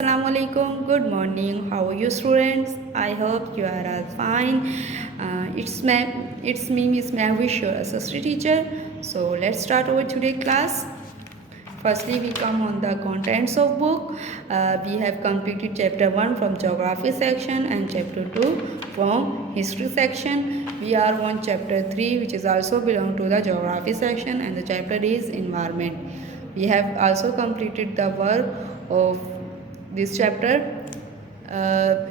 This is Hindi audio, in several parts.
Assalamualaikum. Good morning. How are you, students? I hope you are all fine. It's me, Miss Mahwish, your assistant teacher. So let's start our today class. Firstly, we come on the contents of book. We have completed chapter 1 from geography section and chapter 2 from history section. We are on chapter 3, which is also belong to the geography section, and the chapter is environment. We have also completed the work of this chapter. Uh,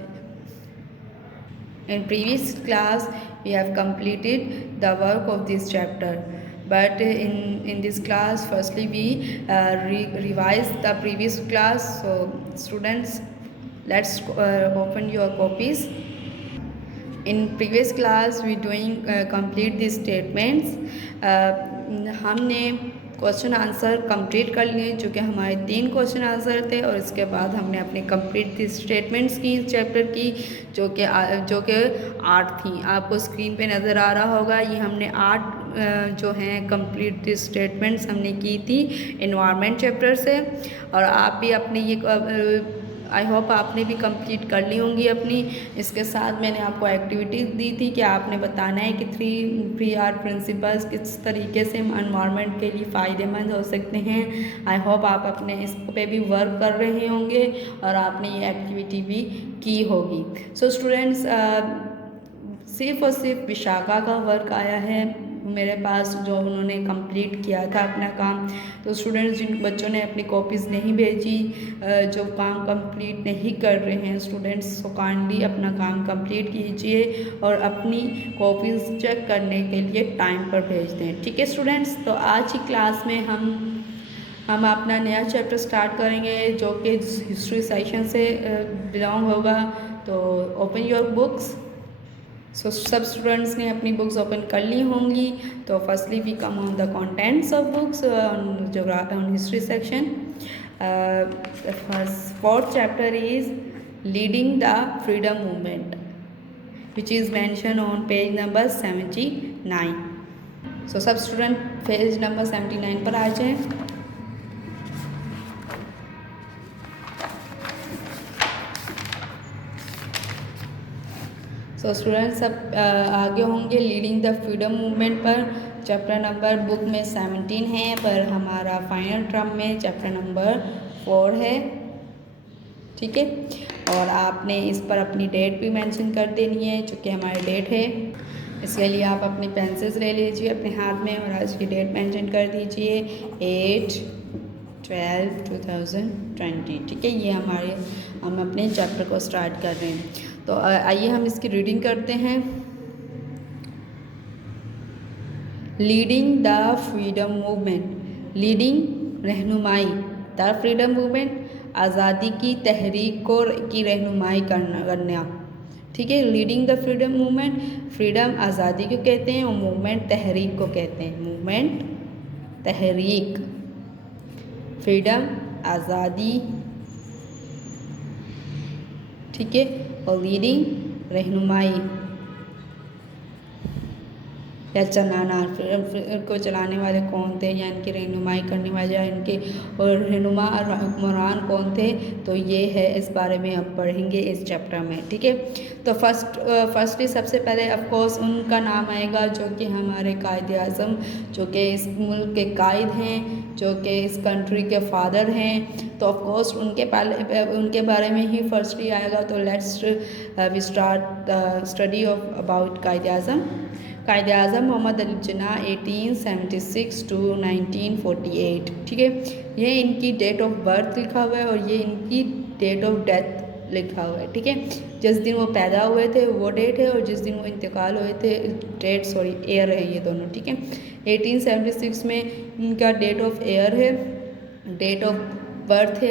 in previous class we have completed the work of this chapter, but in this class firstly we revise the previous class. So students, let's open your copies. In previous class we doing complete these statements. हमने क्वेश्चन आंसर कंप्लीट कर लिए, जो कि हमारे 3 क्वेश्चन आंसर थे, और इसके बाद हमने अपनी कंप्लीट स्टेटमेंट्स की इस चैप्टर की, जो कि 8 थी। आपको स्क्रीन पे नज़र आ रहा होगा, ये हमने 8 जो हैं कंप्लीट स्टेटमेंट्स हमने की थी एनवायरनमेंट चैप्टर से। और आप भी अपनी ये आई होप आपने भी कंप्लीट कर ली होंगी अपनी। इसके साथ मैंने आपको एक्टिविटीज़ दी थी कि आपने बताना है कि 3 प्रिंसिपल्स किस तरीके से एनवायरनमेंट के लिए फ़ायदेमंद हो सकते हैं। आई होप आप अपने इस पे भी वर्क कर रहे होंगे और आपने ये एक्टिविटी भी की होगी। सो स्टूडेंट्स, सिर्फ़ और सिर्फ विशाखा का वर्क आया है मेरे पास, जो उन्होंने कंप्लीट किया था अपना काम। तो स्टूडेंट्स, जिन बच्चों ने अपनी कॉपीज़ नहीं भेजी, जो काम कंप्लीट नहीं कर रहे हैं स्टूडेंट्स, सो काइंडली अपना काम कंप्लीट कीजिए और अपनी कॉपीज़ चेक करने के लिए टाइम पर भेज दें। ठीक है स्टूडेंट्स, तो आज की क्लास में हम अपना नया चैप्टर स्टार्ट करेंगे, जो कि हिस्ट्री सेक्शन से बिलोंग होगा। तो ओपन योर बुक्स। सो सब स्टूडेंट्स ने अपनी बुक्स ओपन कर ली होंगी। तो firstly we come on the contents of books on geography, on history section. Fourth chapter is leading the freedom movement, which is mention on page number 79। So सब स्टूडेंट पेज नंबर 79 पर आ जाएं। सो स्टूडेंट्स सब आगे होंगे लीडिंग द फ्रीडम मूवमेंट पर। चैप्टर नंबर बुक में 17 है, पर हमारा फाइनल टर्म में चैप्टर नंबर 4 है। ठीक है, और आपने इस पर अपनी डेट भी मेंशन कर देनी है, चूँकि हमारी डेट है। इसके लिए आप अपनी पेंसिल्स ले लीजिए अपने हाथ में और आज की डेट मेंशन कर दीजिए 8/12/2020। ठीक है, ये हम अपने चैप्टर को स्टार्ट कर रहे हैं। तो आइए हम इसकी रीडिंग करते हैं। Leading the freedom movement, leading रहनुमाई, द फ्रीडम मूवमेंट आज़ादी की तहरीक की रहनुमाई करना। ठीक है, leading the freedom movement, freedom आज़ादी को कहते हैं और मूवमेंट तहरीक को कहते हैं। मूवमेंट तहरीक, फ्रीडम आज़ादी, ठीक है, और लीडिंग रहनुमाई या चलाना, को चलाने वाले कौन थे या इनकी रहनुमाई करने वाले या इनके और रहनुमा और हुक्मरान कौन थे, तो ये है, इस बारे में हम पढ़ेंगे इस चैप्टर में। ठीक है, तो फर्स्टली सबसे पहले ऑफ कोर्स उनका नाम आएगा जो कि हमारे कायद आज़म, जो कि इस मुल्क के कायद हैं, जो कि इस कंट्री के फादर हैं। तो ऑफ कोर्स उनके बारे में ही फर्स्टली आएगा। तो let's we start the study of about Quaid Azam. Quaid Azam Mohammad Ali Jinnah 1876 to 1948। ठीक है, ये इनकी डेट ऑफ बर्थ लिखा हुआ है और ये इनकी डेट ऑफ डेथ लिखा हुआ है। ठीक है, जिस दिन वो पैदा हुए थे वो डेट है और जिस दिन वो इंतकाल हुए थे एयर है ये दोनों। ठीक है, 1876 में इनका डेट ऑफ एयर है, date of birth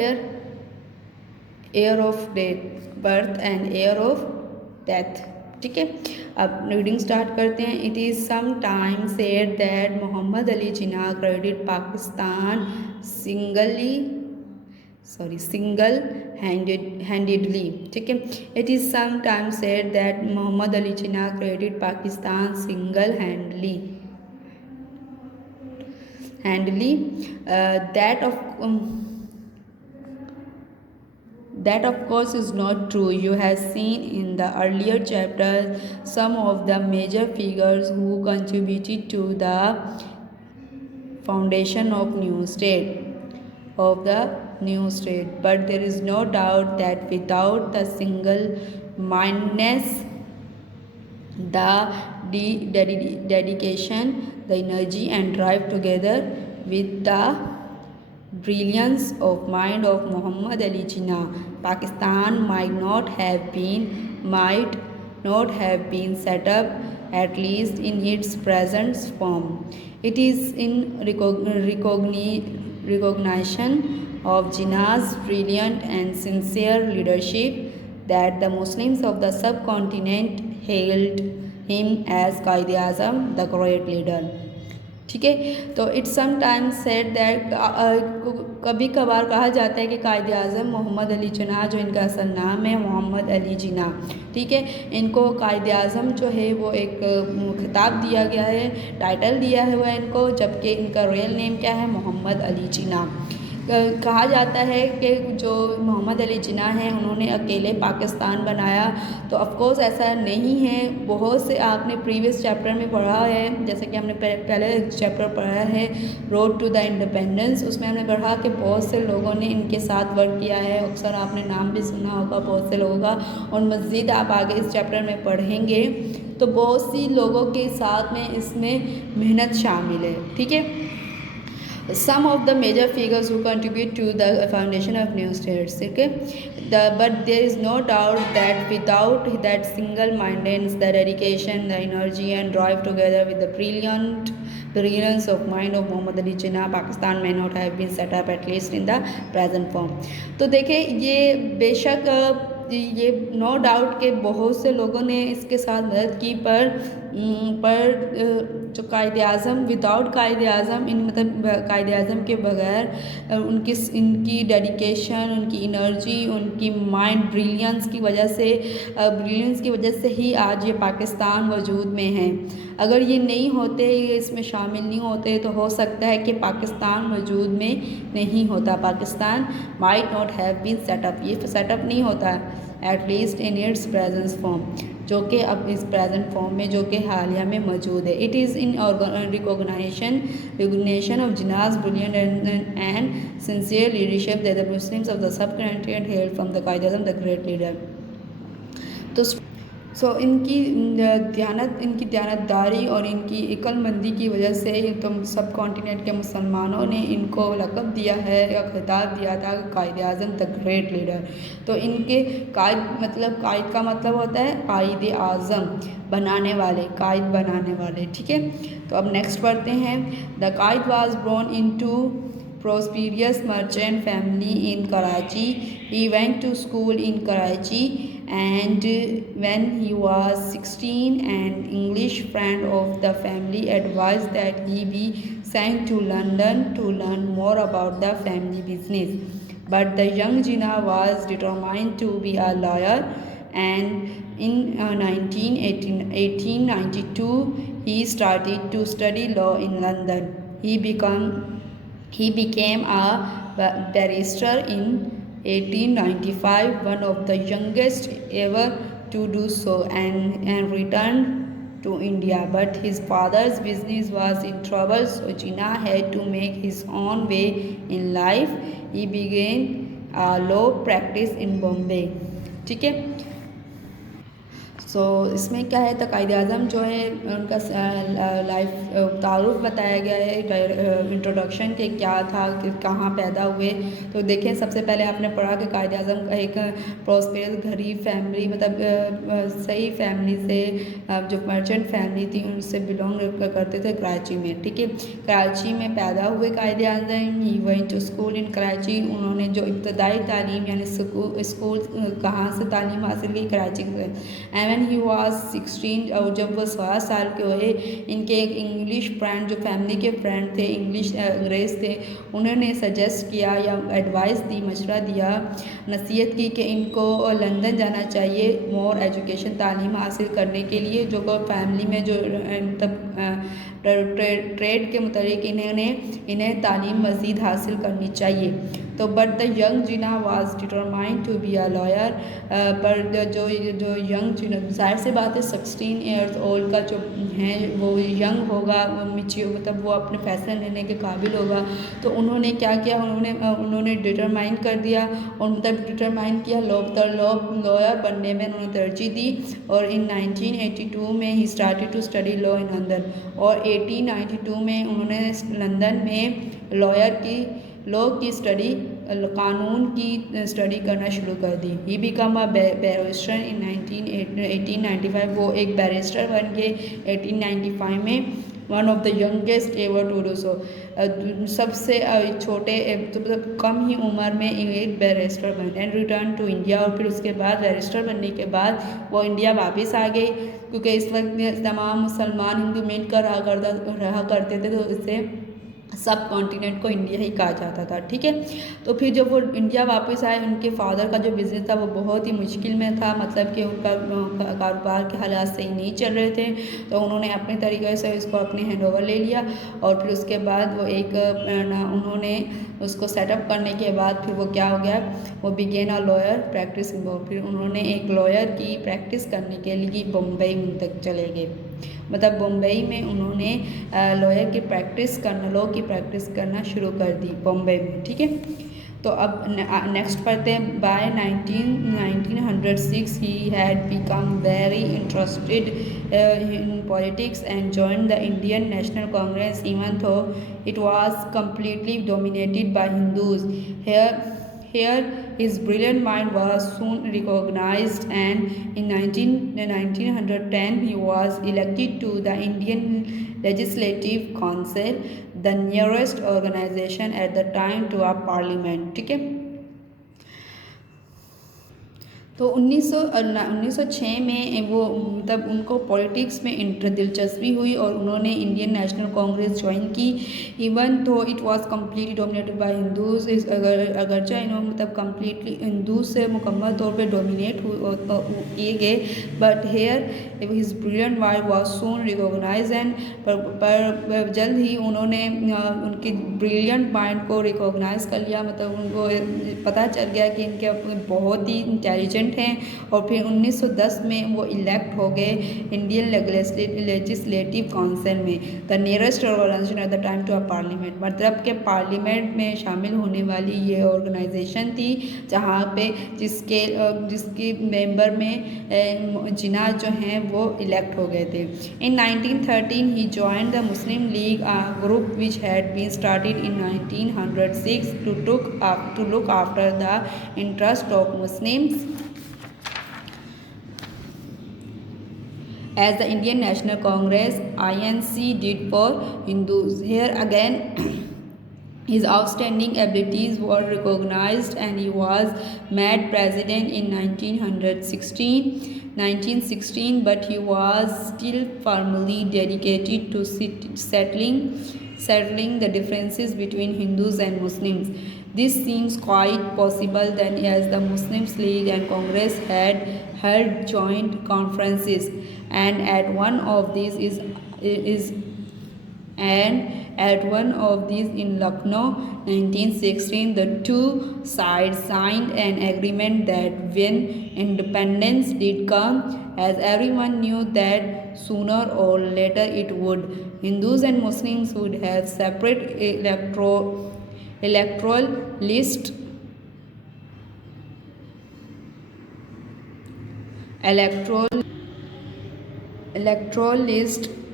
year of date birth and year of death. ठीक है, अब रीडिंग स्टार्ट करते हैं। It is some time said that Mohammad Ali Jinnah credit Pakistan single handedly. ठीक है, it is some time said that Mohammad Ali Jinnah credit Pakistan single handedly that of That of course is not true. You have seen in the earlier chapters some of the major figures who contributed to the foundation of new state, but there is no doubt that without the single mindedness, the dedication, the energy and drive together with the brilliance of mind of Muhammad Ali Jinnah, Pakistan might not have been set up, at least in its present form. It is in recognition of Jinnah's brilliant and sincere leadership that the Muslims of the subcontinent hailed him as Qaid-e-Azam, the great leader. ठीक है, तो इट्स समटाइम्स सेड दैट, कभी कभार कहा जाता है कि कायद आज़म मोहम्मद अली जिन्ना, जो इनका असल नाम है मोहम्मद अली जिन्ना, ठीक है, इनको कायद आज़म जो है वो एक खिताब दिया गया है, टाइटल दिया हुआ है इनको, जबकि इनका रियल नेम क्या है, मोहम्मद अली जिन्ना। कहा जाता है कि जो मोहम्मद अली जिन्ना हैं उन्होंने अकेले पाकिस्तान बनाया, तो ऑफ कोर्स ऐसा नहीं है। बहुत से आपने प्रीवियस चैप्टर में पढ़ा है, जैसे कि हमने पहले चैप्टर पढ़ा है रोड टू द इंडिपेंडेंस, उसमें हमने पढ़ा कि बहुत से लोगों ने इनके साथ वर्क किया है। अक्सर आपने नाम भी सुना होगा बहुत से लोगों का, और मज़ीद आप आगे इस चैप्टर में पढ़ेंगे तो बहुत सी लोगों के साथ में इसमें मेहनत शामिल है, ठीक है। Some of the major figures who contribute to the foundation of new states, okay, but there is no doubt that without that single-mindedness, the dedication, the energy and drive together with the brilliance of mind of Muhammad Ali Jinnah, Pakistan may not have been set up, at least in the present form. तो देखिए ये बेशक ये नो डाउट के बहुत से लोगों ने इसके साथ मदद की, पर जो कायद आज़म, विदाउट कायद आज़म, इन मतलब कायद आज़म के बगैर इनकी डेडिकेशन, उनकी एनर्जी, उनकी माइंड ब्रिलियंस की वजह से ही आज ये पाकिस्तान वजूद में है। अगर ये नहीं होते, ये इसमें शामिल नहीं होते, तो हो सकता है कि पाकिस्तान वजूद में नहीं होता। Pakistan might not have been setup, ये सेटअप नहीं होता at least in its present form, जो कि अब इस प्रेजेंट फॉर्म में, जो कि हालिया में मौजूद है। It is in recognition of Jinnah's brilliant and sincere leadership that the Muslims of the subcontinent hailed from the Qaid-e-Azam, the great leader. तो इनकी दयानतदारी और इनकी अक्लमंदी की वजह से तो सब कॉन्टिनेंट के मुसलमानों ने इनको लक़ब दिया है या खिताब दिया था कायद आज़म द ग्रेट लीडर। तो इनके कायद का मतलब होता है कायद आज़म, बनाने वाले, कायद बनाने वाले, ठीक है। तो अब नेक्स्ट पढ़ते हैं। The Quaid was born into prosperous merchant family in Karachi. He went to school in Karachi, and when he was 16, an English friend of the family advised that he be sent to London to learn more about the family business. But the young Jinnah was determined to be a lawyer, and in 1892 he started to study law in London. He became a barrister in 1895, one of the youngest ever to do so, and returned to India. But his father's business was in trouble, so Jinnah had to make his own way in life. He began law practice in Bombay, ठीक है। सो इसमें क्या है, तो कायद आज़म जो है उनका लाइफ तारुफ बताया गया है, इंट्रोडक्शन के क्या था, कि कहाँ पैदा हुए। तो देखें, सबसे पहले आपने पढ़ा कि कायद आज़म का एक प्रॉस्पेरस गरीब फैमिली, मतलब सही फैमिली से, जो मर्चेंट फैमिली थी उनसे बिलोंग करते थे कराची में, ठीक है। कराची में पैदा हुए Quaid Azam. He went to school in Karachi. उन्होंने जो इब्तदाई तालीम यानी स्कूल कहाँ से तालीम हासिल की, कराची से। एंड व्हेन ही वाज 16, और जब वो 16 साल के हुए, इनके एक इंग्लिश फ्रेंड, जो फैमिली के फ्रेंड थे, इंग्लिश अंग्रेज़ थे, उन्होंने सजेस्ट किया या एडवाइस दी, मशवरा दिया, नसीहत की कि इनको लंदन जाना चाहिए मोर एजुकेशन, तालीम हासिल करने के लिए, जो को फैमिली में जो मतलब ट्रेड के मुताबिक इन्हें तालीम मज़ीद हासिल करनी चाहिए। तो but the young Jinnah was determined to be a lawyer, पर जो यंग जिना, जाहिर सी बात है 16 ईयर्स ओल्ड का जो है वो यंग होगा, वो मिच्योर, मतलब वो अपने फैसले लेने के काबिल होगा। तो उन्होंने क्या किया, उन्होंने डिटरमाइन कर दिया, और मतलब डिटरमाइन किया लॉयर बनने में उन्होंने तरजीह दी। और इन 1982 में ही started to study law in London, और 1892 में उन्होंने लंदन में लॉ की स्टडी, कानून की स्टडी करना शुरू कर दी। ही बिकम अ बैरिस्टर इन 1895, वो एक बैरिस्टर बन गए 1895 में। One of the youngest ever to do so, सबसे छोटे, तो मतलब कम ही उम्र में एक बैरिस्टर बने। एंड रिटर्न टू इंडिया, और फिर उसके बाद बैरिस्टर बनने के बाद वो इंडिया वापस आ गए, क्योंकि इस वक्त तमाम मुसलमान हिंदू मिलकर रहा करते थे, तो इससे सब कॉन्टिनेंट को इंडिया ही कहा जाता था। ठीक है, तो फिर जब वो इंडिया वापस आए, उनके फादर का जो बिज़नेस था वो बहुत ही मुश्किल में था, मतलब कि उनका कारोबार के हालात सही नहीं चल रहे थे। तो उन्होंने अपने तरीके से इसको अपने हैंड ओवर ले लिया, और फिर उसके बाद वो उन्होंने उसको सेटअप करने के बाद फिर वो क्या हो गया, वो बिगेन अ लॉयर प्रैक्टिस। फिर उन्होंने एक लॉयर की प्रैक्टिस करने के लिए बम्बई तक चले गए, मतलब बम्बई में उन्होंने लॉ की प्रैक्टिस करना शुरू कर दी बम्बई में। ठीक है, तो अब नेक्स्ट पढ़ते हैं। By 1906 he had become very interested in politics and joined the Indian national Congress, even though it was completely dominated by Hindus. Here his brilliant mind was soon recognized, and in 1910 he was elected to the Indian Legislative Council, the nearest organization at the time to a parliament. ठीक है, तो 1906 में वो मतलब उनको पॉलिटिक्स में दिलचस्पी हुई, और उन्होंने इंडियन नेशनल कांग्रेस ज्वाइन की। Even though it was completely dominated by Hindus, अगरचा इन्होंने मतलब कम्प्लीटली हिंदू से मुकम्मल तौर पे डोमिनेट किए गए, but here his brilliant mind was soon recognize, एंड पर जल्द ही उन्होंने उनके ब्रिलियंट माइंड को रिकॉग्नाइज कर लिया, मतलब उनको पता चल गया कि इनके बहुत ही इंटेलिजेंट हैं। और फिर 1910 में वो इलेक्ट हो गए इंडियन लेजिस्लेटिव काउंसिल में, the nearest organization at the time to a parliament, मतलब के पार्लियामेंट में शामिल होने वाली ये ऑर्गेनाइजेशन थी, जहाँ पे जिसके मेंबर में जिना जो हैं वो इलेक्ट हो गए थे। In 1913 he joined the Muslim League, a group which had been started in 1906 to look after the interest of Muslims as the Indian National Congress (INC) did for Hindus. Here again his outstanding abilities were recognized, and he was made president in 1916, but he was still firmly dedicated to settling the differences between Hindus and Muslims. This seems quite possible then, as the Muslims League and Congress had held joint conferences, and at one of these in Lucknow 1916, the two sides signed an agreement that when independence did come, as everyone knew that sooner or later it would, Hindus and Muslims would have separate electoral list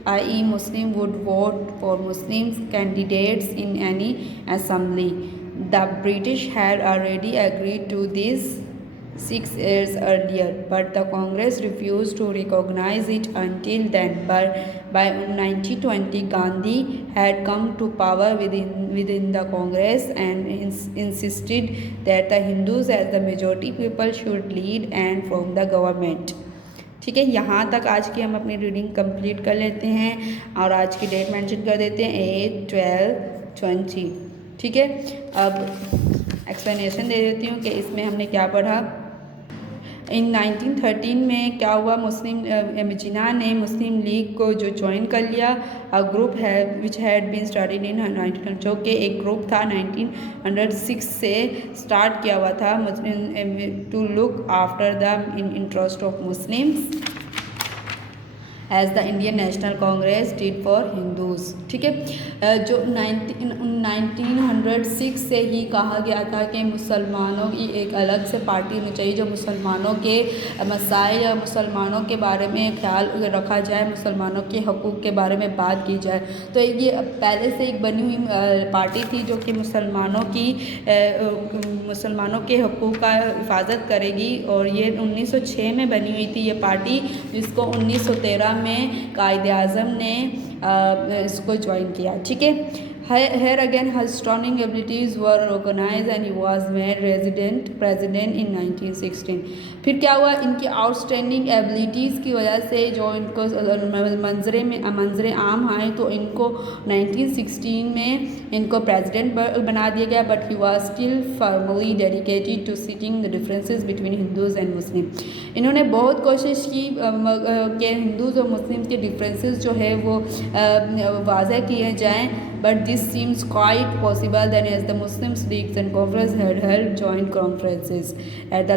i.e. Muslim would vote for Muslim candidates in any assembly. The British had already agreed to this 6 years earlier, but the Congress refused to recognize it until then. But by 1920, Gandhi had come to power within the Congress and insisted that the Hindus as the majority people should lead and form the government. ठीक है, यहाँ तक आज की हम अपनी रीडिंग कंप्लीट कर लेते हैं और आज की डेट मेंशन कर देते हैं 8, 12, 20। ठीक है, अब एक्सप्लेनेशन दे देती हूँ कि इसमें हमने क्या पढ़ा। इन 1913 में क्या हुआ, मुस्लिम जिन्ना ने मुस्लिम लीग को जो ज्वाइन कर लिया। अ ग्रुप है which had been started in 1900, जो कि एक ग्रुप था 1906 से स्टार्ट किया हुआ था to look after the interest of Muslims as the Indian national Congress did for Hindus. ठीक है, जो 1906 से ही कहा गया था कि मुसलमानों की एक अलग से पार्टी होनी चाहिए, जो मुसलमानों के मसाइल या मुसलमानों के बारे में ख्याल रखा जाए, मुसलमानों के हकूक़ के बारे में बात की जाए। तो ये पहले से एक बनी हुई पार्टी थी जो कि मुसलमानों के हकूक़ का हिफाजत करेगी, और ये 1906 में बनी हुई थी ये पार्टी, जिसको 1913 में कायद-ए-आज़म ने इसको ज्वाइन किया। ठीक है, here again his stunning abilities were recognized and he was made president in 1916। फिर क्या हुआ, इनकी आउटस्टैंडिंग एबिलिटीज़ की वजह से जो इनको मंजर आम आए, तो इनको 1916 में इनको प्रेसिडेंट बना दिया गया। But he was still firmly dedicated to seating the differences between Hindus and Muslim. इन्होंने बहुत कोशिश की कि हिंदूज़ और मुस्लिम के डिफरेंसेस जो है वो वाज़ह किए जाएँ, but this seems quite possible then as the Muslim leagues and conference had held joint conferences at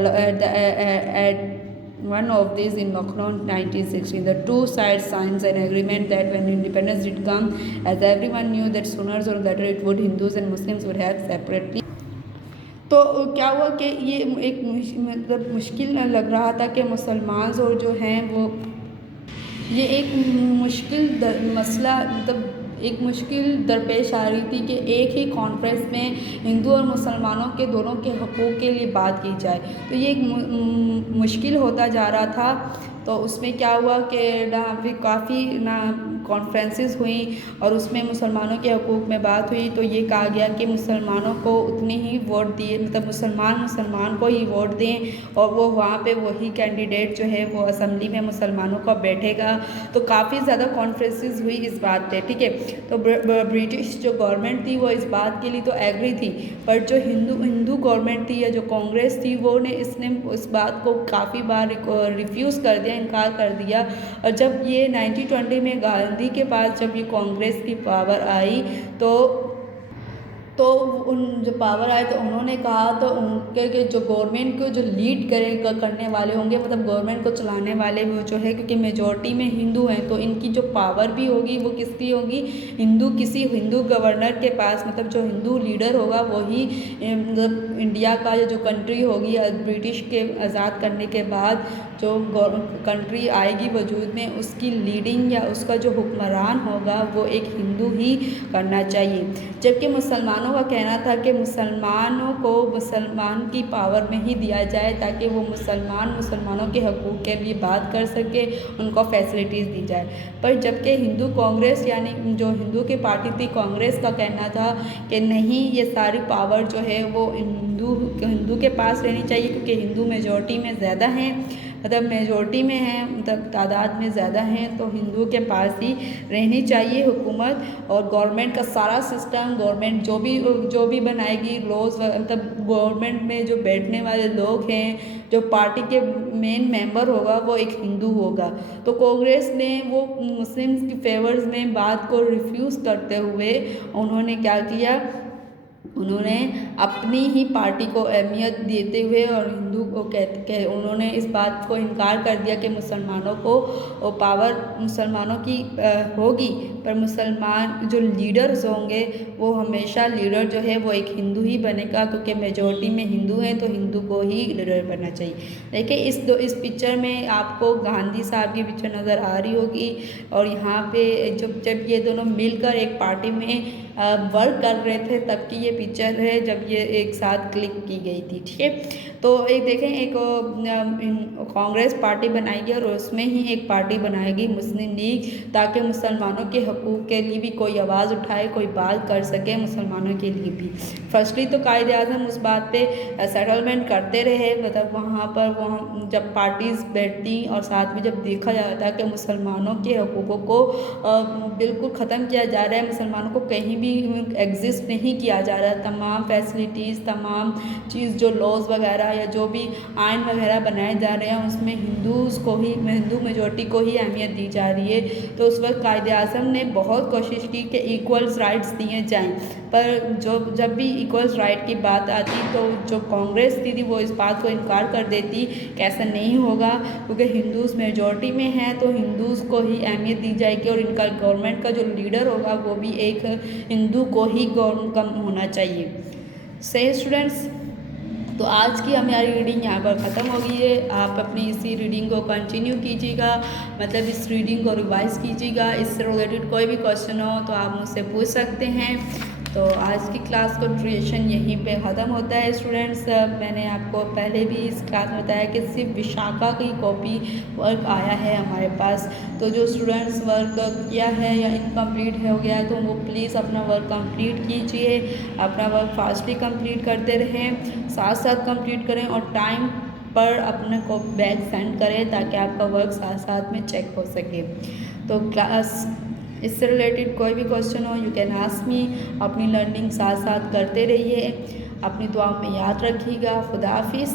one of these in Lucknow 1916. The two sides signed an agreement that when independence did come, as everyone knew that sooner or later it would Hindus and Muslims would have separately। तो क्या हुआ कि ये एक मतलब मुश्किल लग रहा था कि मुसलमान और जो हैं वो ये एक मुश्किल मसला मतलब एक मुश्किल दरपेश आ रही थी कि एक ही कॉन्फ्रेंस में हिंदू और मुसलमानों के दोनों के हकूक़ के लिए बात की जाए, तो ये एक मुश्किल होता जा रहा था। तो उसमें क्या हुआ कि काफ़ी कॉन्फ्रेंसेस हुई और उसमें मुसलमानों के हकूक़ में बात हुई। तो ये कहा गया कि मुसलमानों को उतने ही वोट दिए, मतलब मुसलमान को ही वोट दें और वो वहाँ पे वही कैंडिडेट जो है वो असम्बली में मुसलमानों का बैठेगा। तो काफ़ी ज़्यादा कॉन्फ्रेंसेस हुई इस बात पे। ठीक है, तो ब्रिटिश जो गवर्नमेंट थी वो इस बात के लिए तो एग्री थी, पर जो हिंदू गवर्नमेंट थी या जो कांग्रेस थी वो ने इसने इस बात को काफ़ी बार रिफ्यूज़ कर दिया, इनकार कर दिया। और जब ये 1920 में गांधी के पास जब ये कांग्रेस की पावर आई, तो उन जो पावर आए तो उन्होंने कहा तो उनके के जो गवर्नमेंट को जो लीड करने वाले होंगे, मतलब गवर्नमेंट को चलाने वाले वो जो है, क्योंकि मेजॉरिटी में हिंदू हैं, तो इनकी जो पावर भी होगी वो किसकी होगी, किसी हिंदू गवर्नर के पास, मतलब जो हिंदू लीडर होगा वही मतलब इंडिया का जो कंट्री होगी ब्रिटिश के आज़ाद करने के बाद जो कंट्री आएगी वजूद में, उसकी लीडिंग या उसका जो हुक्मरान होगा वो एक हिंदू ही करना चाहिए। जबकि मुसलमानों का कहना था कि मुसलमानों को मुसलमान की पावर में ही दिया जाए ताकि वो मुसलमानों के हकूक़ के लिए बात कर सके, उनको फैसिलिटीज़ दी जाए। पर जबकि हिंदू कांग्रेस यानी जो हिंदू की पार्टी थी कांग्रेस का कहना था कि नहीं, ये सारी पावर जो है वो हिंदू के पास रहनी चाहिए, क्योंकि हिंदू मेजॉरिटी में ज़्यादा हैं, मतलब मेजॉरिटी में हैं, मतलब तादाद में ज़्यादा हैं, तो हिंदू के पास ही रहनी चाहिए हुकूमत। और गवर्नमेंट का सारा सिस्टम, गवर्नमेंट जो भी बनाएगी लॉज, मतलब गवर्नमेंट में जो बैठने वाले लोग हैं, जो पार्टी के मेन मेंबर होगा वो एक हिंदू होगा। तो कांग्रेस ने वो मुस्लिम्स की फेवर्स में बात को रिफ्यूज़ करते हुए उन्होंने क्या किया, उन्होंने अपनी ही पार्टी को अहमियत देते हुए और हिंदू को उन्होंने इस बात को इनकार कर दिया कि मुसलमानों को पावर मुसलमानों की होगी, पर मुसलमान जो लीडर्स होंगे वो हमेशा लीडर जो है वो एक हिंदू ही बनेगा, क्योंकि मेजॉरिटी में हिंदू हैं तो हिंदू को ही लीडर बनना चाहिए। देखिए इस पिक्चर में आपको गांधी साहब की पिक्चर नज़र आ रही होगी, और यहाँ पे जब ये दोनों मिलकर एक पार्टी में वर्क कर रहे थे तब की ये पिक्चर है, जब ये एक साथ क्लिक की गई थी। ठीक है, तो एक देखें, एक कांग्रेस पार्टी बनाई गई और उसमें ही एक पार्टी बनाएगी मुस्लिम लीग, ताकि मुसलमानों के हकूक़ के लिए भी कोई आवाज़ उठाए, कोई बात कर सके मुसलमानों के लिए भी। फर्स्टली तो कायदे आज़म उस बात पे सेटलमेंट करते रहे, मतलब वहाँ जब पार्टीज़ बैठती और साथ में जब देखा जाता था कि मुसलमानों के हकूक़ों को बिल्कुल ख़त्म किया जा रहा है, मुसलमानों को कहीं भी एग्जिस्ट नहीं किया जा रहा है, तमाम फैसिलिटीज़, तमाम चीज़ जो लॉज वगैरह या जो भी आइन वगैरह बनाए जा रहे हैं उसमें हिंदू मेजॉरिटी को ही अहमियत दी जा रही है। तो उस वक्त कायदे आज़म ने बहुत कोशिश की कि इक्वल्स राइट्स दिए जाएं, पर जब भी इक्वल्स राइट की बात आती तो जो कांग्रेस थी वो इस बात को इनकार कर देती कि ऐसा नहीं होगा, क्योंकि हिंदूज़ मेजॉरिटी में हैं तो हिंदूज़ को ही अहमियत दी जाएगी और इनका गवर्नमेंट का जो लीडर होगा वो भी एक हिंदू को ही कम होना चाहिए। सही स्टूडेंट्स, तो आज की हमारी रीडिंग यहाँ पर ख़त्म हो गई है। आप अपनी इसी रीडिंग को कंटिन्यू कीजिएगा, मतलब इस रीडिंग को रिवाइज़ कीजिएगा। इससे रिलेटेड कोई भी क्वेश्चन हो तो आप मुझसे पूछ सकते हैं। तो आज की क्लास का ड्यूरेशन यहीं पे ख़त्म होता है स्टूडेंट्स। मैंने आपको पहले भी इस क्लास में बताया कि सिर्फ विशाखा की कॉपी वर्क आया है हमारे पास। तो जो स्टूडेंट्स वर्क किया है या इनकम्प्लीट हो गया है तो वो प्लीज़ अपना वर्क कंप्लीट कीजिए, अपना वर्क फास्टली कंप्लीट करते रहें, साथ साथ कंप्लीट करें और टाइम पर अपने को बैग सेंड करें ताकि आपका वर्क साथ साथ में चेक हो सके। तो क्लास इससे रिलेटेड कोई भी क्वेश्चन हो यू कैन आस्क मी। अपनी लर्निंग साथ साथ करते रहिए, अपनी दुआ में याद रखिएगा। खुदा हाफिज़।